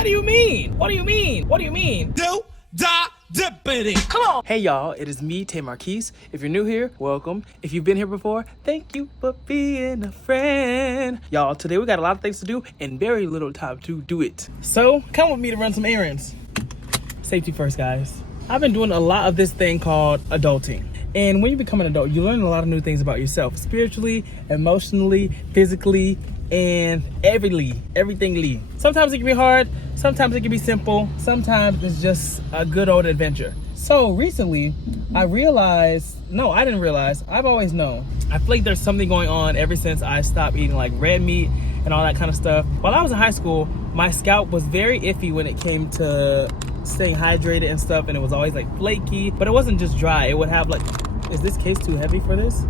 What do you mean? What do you mean? What do you mean? Do, da, dippity. Come on. Hey y'all, it is me, Tay Marquise. If you're new here, welcome. If you've been here before, thank you for being a friend. Y'all, today we got a lot of things to do and very little time to do it. So come with me to run some errands. Safety first, guys. I've been doing a lot of this thing called adulting. And when you become an adult, you learn a lot of new things about yourself, spiritually, emotionally, physically, and everythingly. Sometimes it can be hard, sometimes it can be simple, sometimes it's just a good old adventure. So recently, I didn't realize, I've always known. I feel like there's something going on ever since I stopped eating like red meat and all that kind of stuff. While I was in high school, my scalp was very iffy when it came to staying hydrated and stuff, and it was always like flaky, but it wasn't just dry. It would have like, is this case too heavy for this?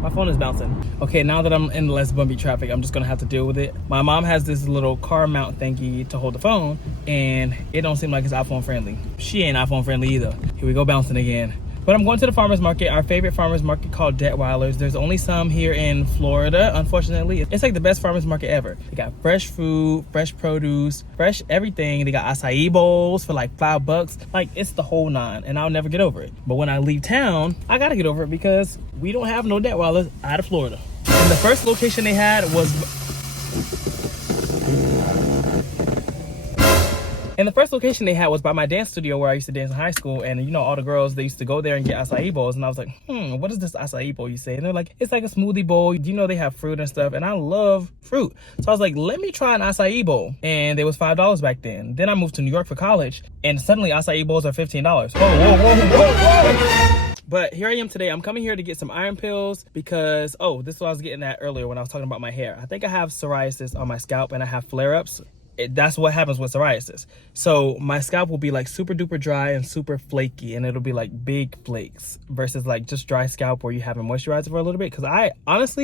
My phone is bouncing. Okay, now that I'm in less bumpy traffic, I'm just gonna have to deal with it. My mom has this little car mount thingy to hold the phone, and it don't seem like it's iPhone friendly. She ain't iPhone friendly either. Here we go bouncing again. But I'm going to the farmer's market, our favorite farmer's market called Detweiler's. There's only some here in Florida, unfortunately. It's like the best farmer's market ever. They got fresh food, fresh produce, fresh everything. They got acai bowls for like $5. Like, it's the whole nine, and I'll never get over it. But when I leave town, I gotta get over it because we don't have no Detweiler's out of Florida. And the first location they had was by my dance studio where I used to dance in high school. And you know, all the girls, they used to go there and get acai bowls. And I was like, what is this acai bowl you say? And they're like, it's like a smoothie bowl. You know, they have fruit and stuff. And I love fruit. So I was like, let me try an acai bowl. And it was $5 back then. Then I moved to New York for college. And suddenly acai bowls are $15. Whoa. But here I am today. I'm coming here to get some iron pills because, this is what I was getting at earlier when I was talking about my hair. I think I have psoriasis on my scalp and I have flare-ups. That's what happens with psoriasis. So my scalp will be like super duper dry and super flaky, and it'll be like big flakes versus like just dry scalp where you haven't moisturized for a little bit. Because I was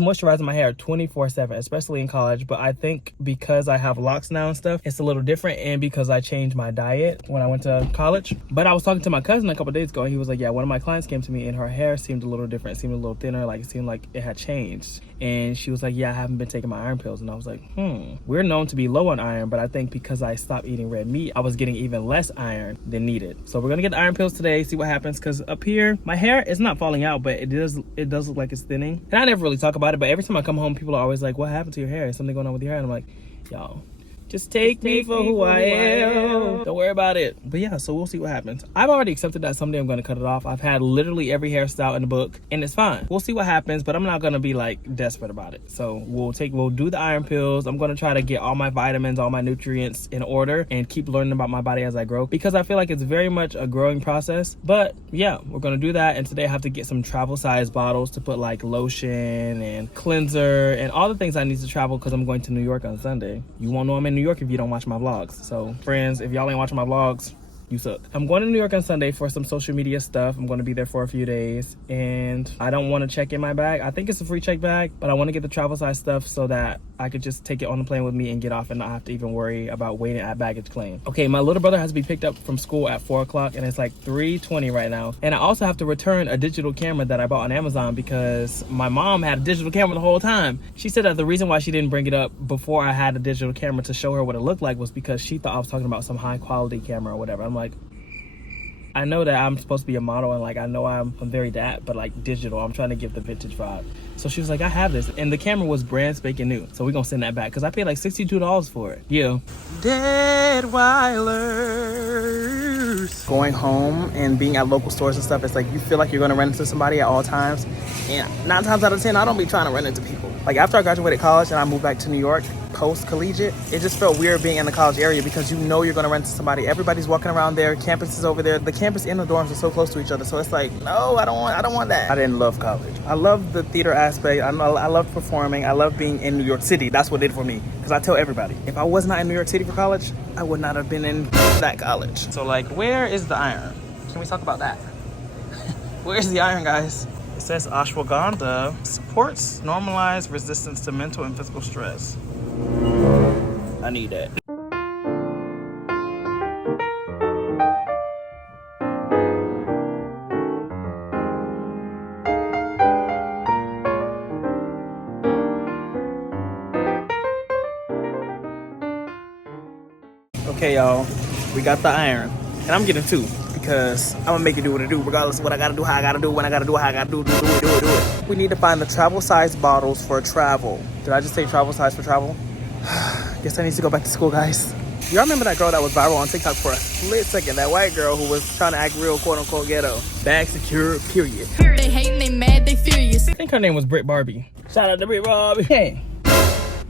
moisturizing my hair 24/7, especially in college. But I think because I have locks now and stuff, it's a little different, and because I changed my diet when I went to college. But I was talking to my cousin a couple days ago, and he was like, yeah, one of my clients came to me and her hair seemed a little different. It seemed a little thinner, like it seemed like it had changed. And she was like, yeah, I haven't been taking my iron pills. And I was like, we're known to be low on iron, but I think because I stopped eating red meat, I was getting even less iron than needed. So we're gonna get the iron pills today, see what happens, because up here, my hair is not falling out, but it does look like it's thinning. And I never really talk about it, but every time I come home, people are always like, what happened to your hair? Is something going on with your hair? And I'm like, y'all, just take me for who I am. Don't worry about it. But yeah, so we'll see what happens. I've already accepted that someday I'm going to cut it off. I've had literally every hairstyle in the book, and it's fine. We'll see what happens, but I'm not going to be like desperate about it. So we'll do the iron pills. I'm going to try to get all my vitamins, all my nutrients in order, and keep learning about my body as I grow, because I feel like it's very much a growing process. But yeah, we're going to do that. And today I have to get some travel size bottles to put like lotion and cleanser and all the things I need to travel, because I'm going to New York on Sunday. You won't know I'm in New York if you don't watch my vlogs. So friends, if y'all ain't watching my vlogs, you suck. I'm going to New York on Sunday for some social media stuff. I'm going to be there for a few days, and I don't want to check in my bag. I think it's a free check bag, but I want to get the travel size stuff so that I could just take it on the plane with me and get off and not have to even worry about waiting at baggage claim. Okay, my little brother has to be picked up from school at 4 o'clock, and it's like 3:20 right now. And I also have to return a digital camera that I bought on Amazon because my mom had a digital camera the whole time. She said that the reason why she didn't bring it up before I had a digital camera to show her what it looked like was because she thought I was talking about some high quality camera or whatever. I'm like, I know that I'm supposed to be a model, and like I know I'm very that, but like digital, I'm trying to give the vintage vibe. So she was like, I have this, and the camera was brand spanking new, so we're gonna send that back because I paid like $62 for it. Yeah. Detweilers. Going home and being at local stores and stuff, it's like you feel like you're gonna run into somebody at all times, and 9 times out of 10 I don't be trying to run into people. Like after I graduated college and I moved back to New York post-collegiate, it just felt weird being in the college area because you know you're gonna run into somebody. Everybody's walking around there, campus is over there, the campus and the dorms are so close to each other, so it's like, no, I don't want that. I didn't love college. I love the theater aspect. I love performing. I love being in New York City. That's what did it for me, because I tell everybody, if I was not in New York City for college, I would not have been in that college. So like, where is the iron? Can we talk about that? Where's the iron, guys? It says ashwagandha supports normalized resistance to mental and physical stress. I need that. Okay, y'all, we got the iron, and I'm getting two because I'm gonna make it do what it do, regardless of what I gotta do, how I gotta do, when I gotta do, how I gotta do it. We need to find the travel size bottles for travel. Did I just say travel size for travel? Guess I need to go back to school, guys. Y'all remember that girl that was viral on TikTok for a split second? That white girl who was trying to act real, quote unquote, ghetto. Bag secure, period. They hating, they mad, they furious. I think her name was Britt Barbie. Shout out to Britt Barbie. Hey.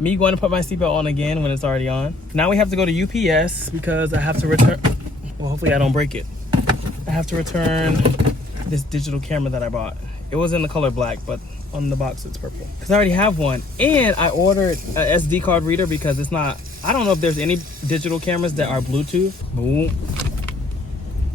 Me going to put my seatbelt on again when it's already on. Now we have to go to UPS because I have to return. Well, hopefully I don't break it. I have to return this digital camera that I bought. It was in the color black, but on the box it's purple. Because I already have one. And I ordered a SD card reader because it's not, I don't know if there's any digital cameras that are Bluetooth. Boom.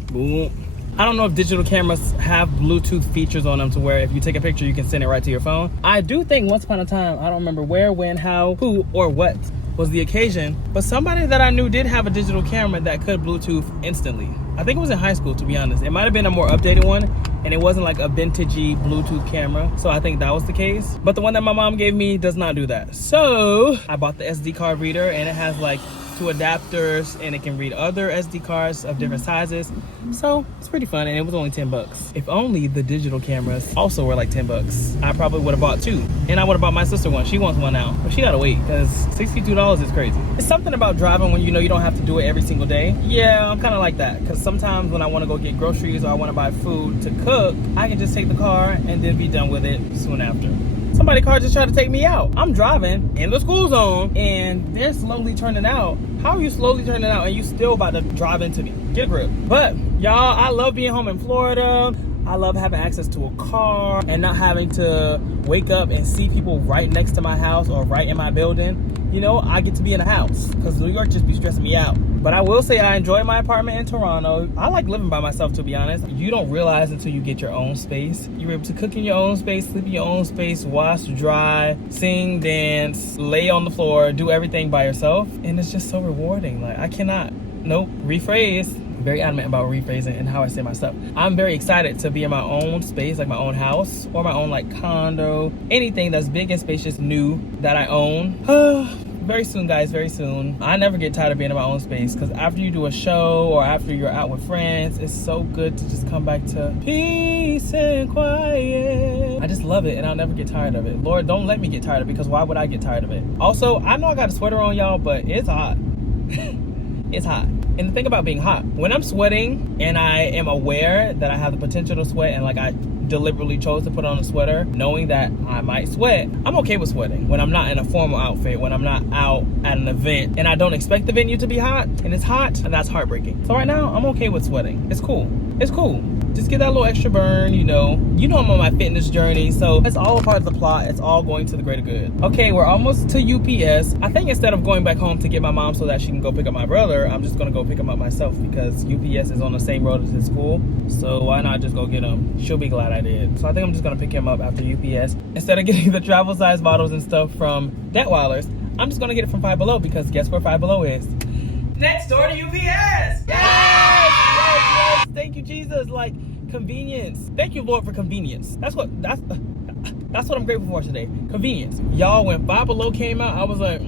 Boom. I don't know if digital cameras have Bluetooth features on them to where if you take a picture, you can send it right to your phone. I do think once upon a time, I don't remember where, when, how, who, or what was the occasion, but somebody that I knew did have a digital camera that could Bluetooth instantly. I think it was in high school, to be honest. It might have been a more updated one, and it wasn't like a vintagey Bluetooth camera, so I think that was the case. But the one that my mom gave me does not do that. So I bought the SD card reader, and it has like 2 adapters, and it can read other SD cards of different sizes. So it's pretty fun, and it was only 10 bucks. If only the digital cameras also were like 10 bucks. I probably would have bought 2, and I would have bought my sister one. She wants one now, but she gotta wait because $62 is crazy. It's something about driving when you know you don't have to do it every single day. Yeah, I'm kind of like that, because sometimes when I want to go get groceries or I want to buy food to cook, I can just take the car and then be done with it soon after. Somebody's car just tried to take me out. I'm driving in the school zone and they're slowly turning out. How are you slowly turning out and you still about to drive into me? Get a grip. But y'all, I love being home in Florida. I love having access to a car and not having to wake up and see people right next to my house or right in my building. You know, I get to be in a house because New York just be stressing me out. But I will say I enjoy my apartment in Toronto. I like living by myself, to be honest. You don't realize until you get your own space. You're able to cook in your own space, sleep in your own space, wash, dry, sing, dance, lay on the floor, do everything by yourself. And it's just so rewarding. Like, I cannot, rephrase. Very adamant about rephrasing and how I say my stuff. I'm very excited to be in my own space, like my own house or my own like condo, anything that's big and spacious, new that I own. Very soon, guys, very soon. I never get tired of being in my own space because after you do a show or after you're out with friends, it's so good to just come back to peace and quiet. I just love it and I'll never get tired of it. Lord, don't let me get tired of it because why would I get tired of it? Also, I know I got a sweater on, y'all, but it's hot. It's hot. And the thing about being hot, when I'm sweating and I am aware that I have the potential to sweat and like I deliberately chose to put on a sweater knowing that I might sweat, I'm okay with sweating when I'm not in a formal outfit, when I'm not out at an event and I don't expect the venue to be hot and it's hot, and that's heartbreaking. So right now I'm okay with sweating. It's cool. It's cool. Just get that little extra burn, you know I'm on my fitness journey, so it's all a part of the plot. It's all going to the greater good. Okay, we're almost to UPS. I think instead of going back home to get my mom so that she can go pick up my brother, I'm just gonna go pick him up myself because UPS is on the same road as his school, so why not just go get him? She'll be glad I did. So I think I'm just gonna pick him up after UPS. Instead of getting the travel size bottles and stuff from Detweiler's, I'm just gonna get it from Five Below because guess where Five Below is? Next door to UPS! Yes! Thank you, Jesus. Like, convenience. Thank you, Lord, for convenience. That's what I'm grateful for today. Convenience. Y'all, when Five Below came out, I was like,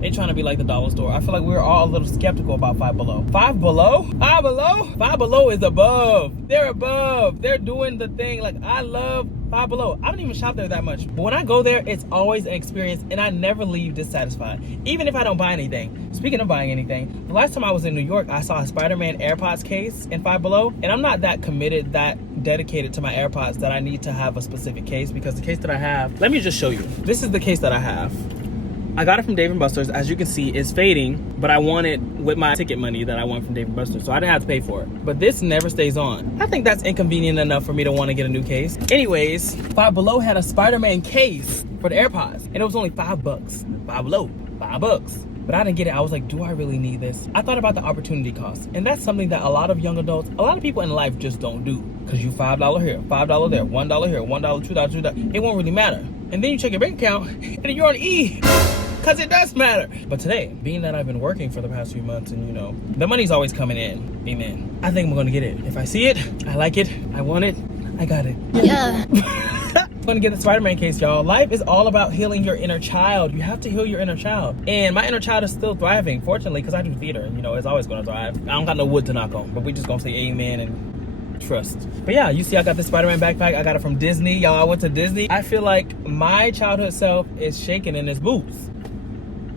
they trying to be like the dollar store. I feel like we're all a little skeptical about Five Below. Five Below? Five Below? Five Below is above. They're above. They're doing the thing. Like, I love Five Below. I don't even shop there that much. But when I go there, it's always an experience and I never leave dissatisfied. Even if I don't buy anything. Speaking of buying anything, the last time I was in New York, I saw a Spider-Man AirPods case in Five Below. And I'm not that committed, that dedicated to my AirPods that I need to have a specific case because the case that I have, let me just show you. This is the case that I have. I got it from Dave & Buster's. As you can see, it's fading, but I won it with my ticket money that I won from Dave & Buster's, so I didn't have to pay for it. But this never stays on. I think that's inconvenient enough for me to want to get a new case. Anyways, Five Below had a Spider-Man case for the AirPods, and it was only $5. Five Below, $5. But I didn't get it. I was like, do I really need this? I thought about the opportunity cost, and that's something that a lot of young adults, a lot of people in life just don't do. Because you $5 here, $5 there, $1 here, $1, $2, it won't really matter. And then you check your bank account, and you're on E. Because it does matter. But today, being that I've been working for the past few months and the money's always coming in. Amen. I think I'm going to get it. If I see it, I like it, I want it, I got it. Yeah. gonna get the Spider-Man case, y'all. Life is all about healing your inner child. You have to heal your inner child. And my inner child is still thriving, fortunately, because I do theater. You know, it's always gonna thrive. I don't got no wood to knock on, but we just gonna say amen and trust. But yeah, you see I got this Spider-Man backpack. I got it from Disney. Y'all, I went to Disney. I feel like my childhood self is shaking in his boots.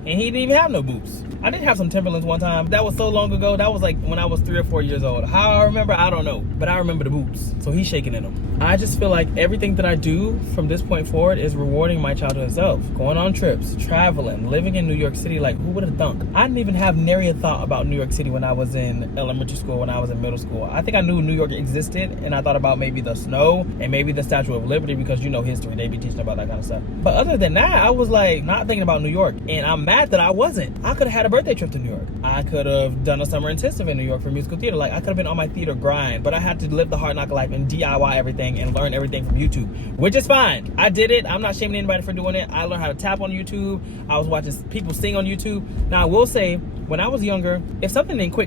And he didn't even have no boots. I did have some Timberlands one time. That was so long ago. That was like when I was 3 or 4 years old. How I remember, I don't know. But I remember the boots. So he's shaking in them. I just feel like everything that I do from this point forward is rewarding my childhood self. Going on trips, traveling, living in New York City. Like, who would have thunk? I didn't even have nary a thought about New York City when I was in elementary school, when I was in middle school. I think I knew New York existed, and I thought about maybe the snow and maybe the Statue of Liberty, because you know history. They be teaching about that kind of stuff. But other than that, I was like not thinking about New York. And I'm mad that I wasn't. I could have had a birthday trip to New York. I could have done a summer intensive in New York for musical theater. Like, I could have been on my theater grind, but I had to live the hard knock life and DIY everything and learn everything from YouTube, which is fine. I did it. I'm not shaming anybody for doing it. I learned how to tap on YouTube. I was watching people sing on YouTube. Now, I will say, when I was younger, if something didn't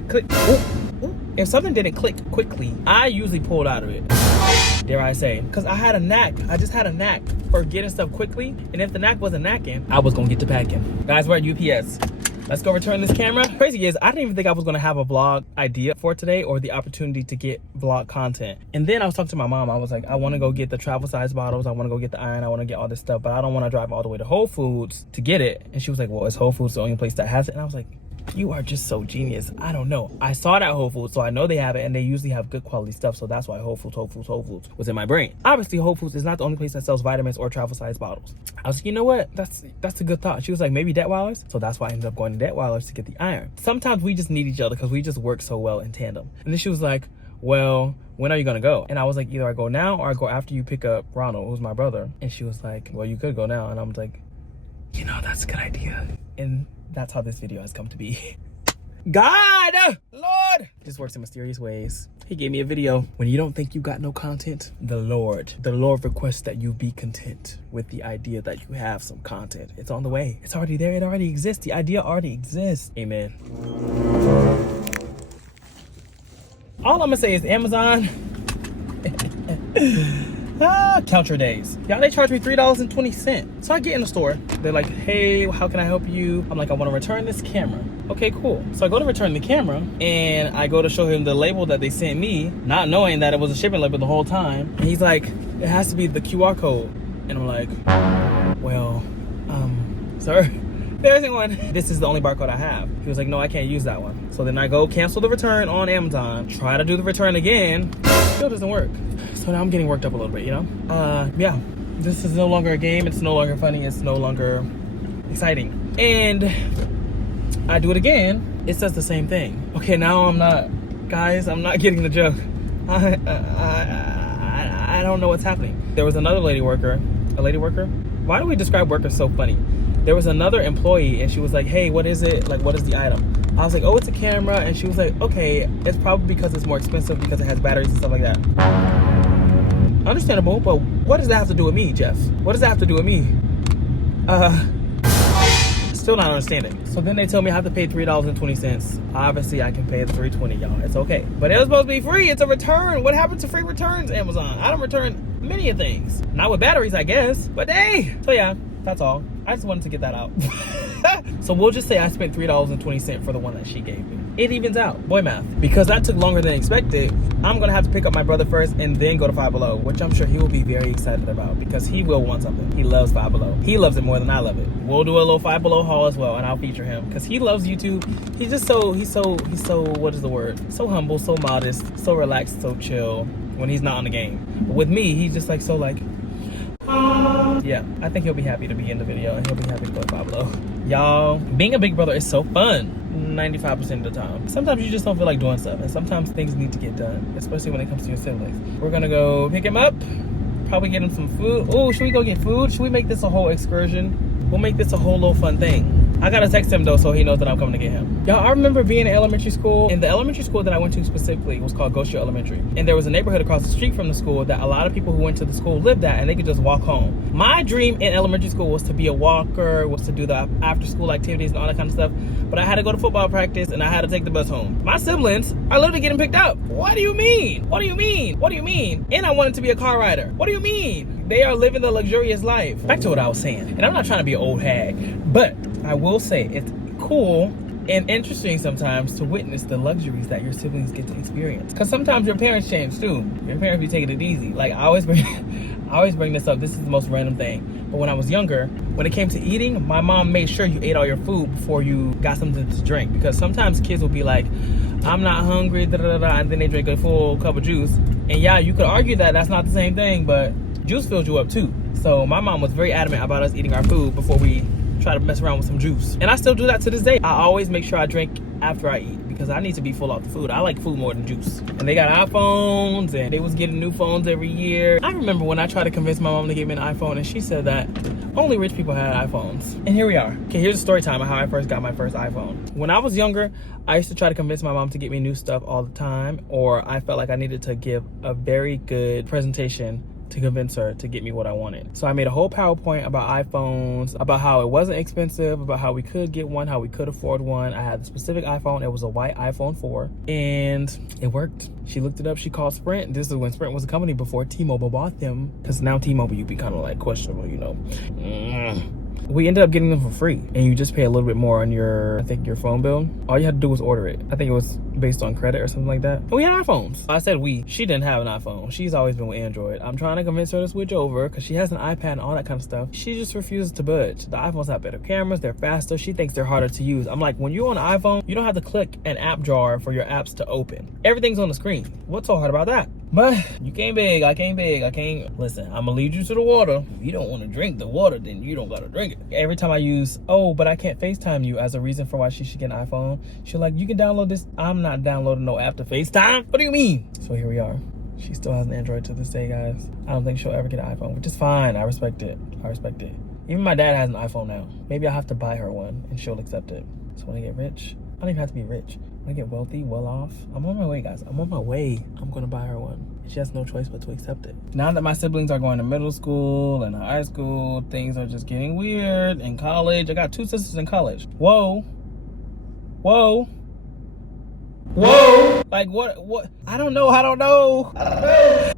if something didn't click quickly, I usually pulled out of it. Dare I say, because I had a knack. I just had a knack for getting stuff quickly, and if the knack wasn't knacking, I was gonna get to packing. Guys, we're at UPS. Let's go return this camera. Crazy is, I didn't even think I was gonna have a vlog idea for today or the opportunity to get vlog content. And then I was talking to my mom. I was like, I wanna go get the travel size bottles. I wanna go get the iron. I wanna get all this stuff, but I don't wanna drive all the way to Whole Foods to get it. And she was like, well, is Whole Foods the only place that has it? And I was like, you are just so genius. I don't know. I saw it at Whole Foods, so I know they have it, and they usually have good quality stuff, so that's why Whole Foods was in my brain. Obviously, Whole Foods is not the only place that sells vitamins or travel size bottles. I was like, you know what? That's a good thought. She was like, maybe Detweiler's? So that's why I ended up going to Detweiler's to get the iron. Sometimes we just need each other because we just work so well in tandem. And then she was like, well, when are you gonna go? And I was like, either I go now or I go after you pick up Ronald, who's my brother. And she was like, well, you could go now. And I was like, you know, that's a good idea. And that's how this video has come to be. God, Lord, just works in mysterious ways. He gave me a video. When you don't think you got no content, the Lord requests that you be content with the idea that you have some content. It's on the way. It's already there. It already exists. The idea already exists. Amen. All I'm gonna say is Amazon. Count your days. Y'all, they charge me $3.20. So I get in the store. They're like, hey, how can I help you? I'm like, I want to return this camera. Okay, cool. So I go to return the camera, and I go to show him the label that they sent me, not knowing that it was a shipping label the whole time. And he's like, it has to be the QR code. And I'm like, well, sir, there isn't one. This is the only barcode I have. He was like, no, I can't use that one. So then I go cancel the return on Amazon, try to do the return again, still doesn't work. So now I'm getting worked up a little bit, you know? Yeah, this is no longer a game. It's no longer funny. It's no longer exciting. And I do it again. It says the same thing. Okay, now I'm not getting the joke. I don't know what's happening. There was another lady worker. Why do we describe workers so funny? There was another employee, and she was like, hey, what is it? Like, what is the item? I was like, oh, it's a camera. And she was like, okay, it's probably because it's more expensive because it has batteries and stuff like that. Understandable, but what does that have to do with me, Jeff? What does that have to do with me? Still not understanding. So then they tell me I have to pay $3.20. Obviously, I can pay the $3.20, y'all. It's okay. But it was supposed to be free. It's a return. What happened to free returns, Amazon? I don't return many of things. Not with batteries, I guess. But hey. So yeah, that's all. I just wanted to get that out. So we'll just say I spent $3.20 for the one that she gave me. It evens out. Boy math. Because that took longer than expected, I'm going to have to pick up my brother first and then go to Five Below, which I'm sure he will be very excited about because he will want something. He loves Five Below. He loves it more than I love it. We'll do a little Five Below haul as well, and I'll feature him because he loves YouTube. He's just he's so, what is the word? So humble, so modest, so relaxed, so chill when he's not on the game. But with me, he's just like, so like, yeah, I think he'll be happy to be in the video and he'll be happy to go to Five Below. Y'all, being a big brother is so fun 95% of the time. Sometimes you just don't feel like doing stuff, and sometimes things need to get done, especially when it comes to your siblings. We're gonna go pick him up, probably get him some food. Oh, should we go get food? Should we make this a whole excursion? We'll make this a whole little fun thing. I gotta text him though so he knows that I'm coming to get him. Y'all, I remember being in elementary school, and the elementary school that I went to specifically was called Gosher Elementary. And there was a neighborhood across the street from the school that a lot of people who went to the school lived at, and they could just walk home. My dream in elementary school was to be a walker, was to do the after school activities and all that kind of stuff. But I had to go to football practice and I had to take the bus home. My siblings are literally getting picked up. What do you mean? What do you mean? What do you mean? And I wanted to be a car rider. What do you mean? They are living the luxurious life. Back to what I was saying, and I'm not trying to be an old hag, but I will say it's cool and interesting sometimes to witness the luxuries that your siblings get to experience. Because sometimes your parents change too. Your parents be taking it easy. Like I always bring this up. This is the most random thing. But when I was younger, when it came to eating, my mom made sure you ate all your food before you got something to drink. Because sometimes kids will be like, I'm not hungry, da da da, and then they drink a full cup of juice. And yeah, you could argue that that's not the same thing, but juice fills you up too. So my mom was very adamant about us eating our food before we try to mess around with some juice. And I still do that to this day. I always make sure I drink after I eat because I need to be full off the food. I like food more than juice. And they got iPhones and they was getting new phones every year. I remember when I tried to convince my mom to get me an iPhone and she said that only rich people had iPhones. And here we are. Okay, here's a story time of how I first got my first iPhone. When I was younger, I used to try to convince my mom to get me new stuff all the time, or I felt like I needed to give a very good presentation to convince her to get me what I wanted. So I made a whole PowerPoint about iPhones, about how it wasn't expensive, about how we could get one, how we could afford one. I had the specific iPhone. It was a white iPhone 4 and it worked. She looked it up. She called Sprint. This is when Sprint was a company before T-Mobile bought them, because now T-Mobile, you'd be kind of like questionable, you know. We ended up getting them for free, and you just pay a little bit more on your, I think, your phone bill. All you had to do was order it. I think it was based on credit or something like that. And we had iPhones. I said we. She didn't have an iPhone. She's always been with Android. I'm trying to convince her to switch over because she has an iPad and all that kind of stuff. She just refuses to budge. The iPhones have better cameras. They're faster. She thinks they're harder to use. I'm like, when you're on an iPhone, you don't have to click an app drawer for your apps to open. Everything's on the screen. What's so hard about that? But you came big, I came big, I came. Listen, I'm gonna lead you to the water. If you don't want to drink the water, then you don't gotta drink it. Every time I use, oh, but I can't FaceTime you as a reason for why she should get an iPhone, she's like, you can download this. I'm not downloading no app to FaceTime. What do you mean? So here we are. She still has an Android to this day, guys. I don't think she'll ever get an iPhone, which is fine. I respect it. I respect it. Even my dad has an iPhone now. Maybe I'll have to buy her one and she'll accept it. So when I get rich, I don't even have to be rich. When I get wealthy, well off, I'm on my way, guys. I'm on my way. I'm gonna buy her one. She has no choice but to accept it. Now that my siblings are going to middle school and high school, things are just getting weird. In college, I got 2 sisters in college. Whoa. Whoa. Whoa. Like what? I don't know.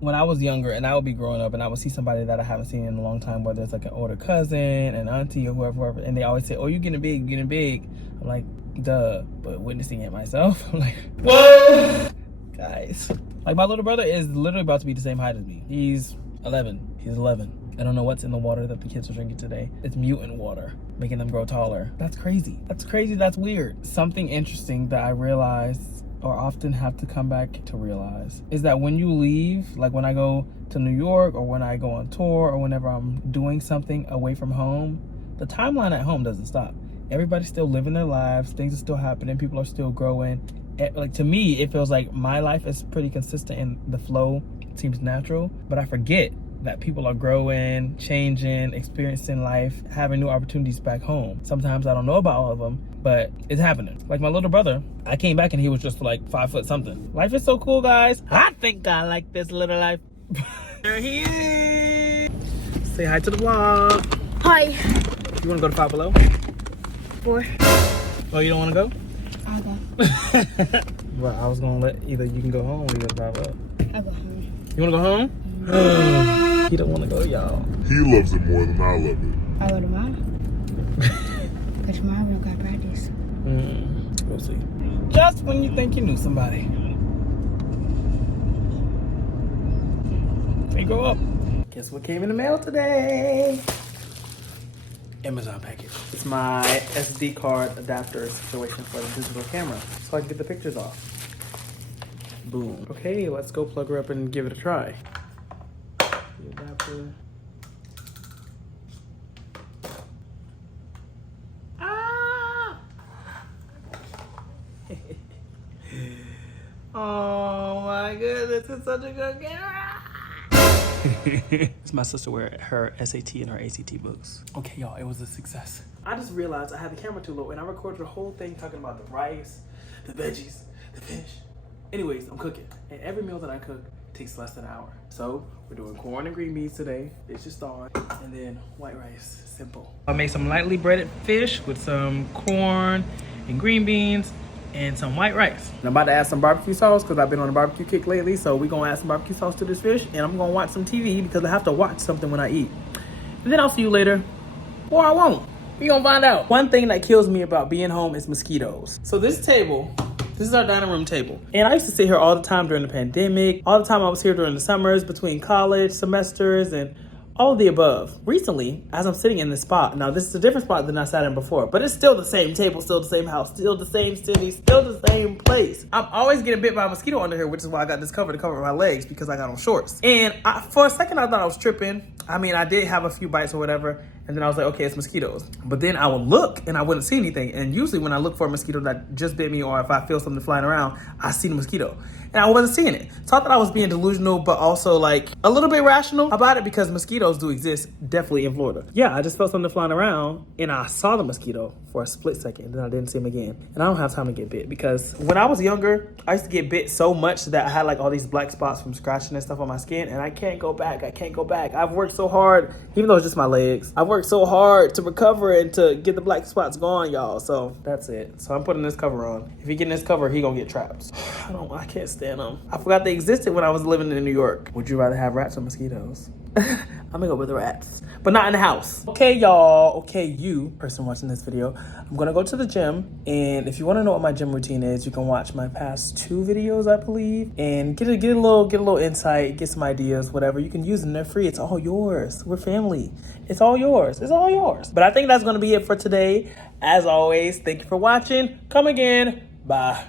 When I was younger and I would be growing up and I would see somebody that I haven't seen in a long time, whether it's like an older cousin, an auntie, or whoever, and they always say, oh, you're getting big, you're getting big. I'm like, duh, but witnessing it myself, I'm like, whoa, guys. Like my little brother is literally about to be the same height as me. He's 11. He's 11. I don't know what's in the water that the kids are drinking today. It's mutant water, making them grow taller. That's crazy. That's crazy. That's weird. Something interesting that I realized, or often have to come back to realize, is that when you leave, like when I go to New York or when I go on tour or whenever I'm doing something away from home, the timeline at home doesn't stop. Everybody's still living their lives. Things are still happening. People are still growing. Like to me, it feels like my life is pretty consistent and the flow seems natural, but I forget that people are growing, changing, experiencing life, having new opportunities back home. Sometimes I don't know about all of them, but it's happening. Like my little brother, I came back and he was just like 5 foot something. Life is so cool, guys. I think I like this little life. There he is. Say hi to the vlog. Hi. You wanna go to Five Below? 4. Oh, you don't wanna go? I'll go. Well, I was gonna let either you can go home or you go to Five Below. I'll go home. You wanna go home? He don't wanna go, y'all. He loves it more than I love it. I'll go tomorrow. But tomorrow we don't got practice. We'll see. Just when you think you knew somebody. They grow up. Guess what came in the mail today? Amazon package. It's my SD card adapter situation for the digital camera, so I can get the pictures off. Boom. Okay, let's go plug her up and give it a try. The adapter. Ah! Oh my goodness, it's such a good camera. It's my sister wear her SAT and her ACT books. Okay, y'all, it was a success. I just realized I had the camera too low and I recorded the whole thing talking about the rice, the veggies, the fish. Anyways, I'm cooking. And every meal that I cook takes less than an hour. So we're doing corn and green beans today. It's just on. And then white rice, simple. I made some lightly breaded fish with some corn and green beans and some white rice. And I'm about to add some barbecue sauce because I've been on a barbecue kick lately. So we're going to add some barbecue sauce to this fish, and I'm going to watch some TV because I have to watch something when I eat. And then I'll see you later, or I won't. We're going to find out. One thing that kills me about being home is mosquitoes. So this table, this is our dining room table. And I used to sit here all the time during the pandemic. All the time I was here during the summers, between college semesters, and all of the above. Recently, as I'm sitting in this spot, now this is a different spot than I sat in before, but it's still the same table, still the same house, still the same city, still the same place. I'm always getting bit by a mosquito under here, which is why I got this cover to cover my legs because I got on shorts. And for a second, I thought I was tripping. I mean, I did have a few bites or whatever, and then I was like, okay, it's mosquitoes. But then I would look and I wouldn't see anything. And usually when I look for a mosquito that just bit me, or if I feel something flying around, I see the mosquito. And I wasn't seeing it. So I thought I was being delusional, but also like a little bit rational about it because mosquitoes do exist, definitely in Florida. Yeah, I just felt something flying around and I saw the mosquito for a split second, and then I didn't see him again. And I don't have time to get bit because when I was younger, I used to get bit so much that I had like all these black spots from scratching and stuff on my skin, and I can't go back. I can't go back. I've worked so hard, even though it's just my legs. I've worked so hard to recover and to get the black spots gone, y'all. So that's it. So I'm putting this cover on. If he getting this cover, he gonna get traps. I can't stand them. I forgot they existed when I was living in New York. Would you rather have rats or mosquitoes? I'm gonna go with the rats, but not in the house. Okay, y'all. Okay, you person watching this video, I'm gonna go to the gym, and if you want to know what my gym routine is, you can watch my past 2 videos, I believe, and get a little insight, get some ideas, whatever. You can use them. They're free. It's all yours. We're family. It's all yours. It's all yours. But I think that's gonna be it for today. As always, thank you for watching. Come again. Bye.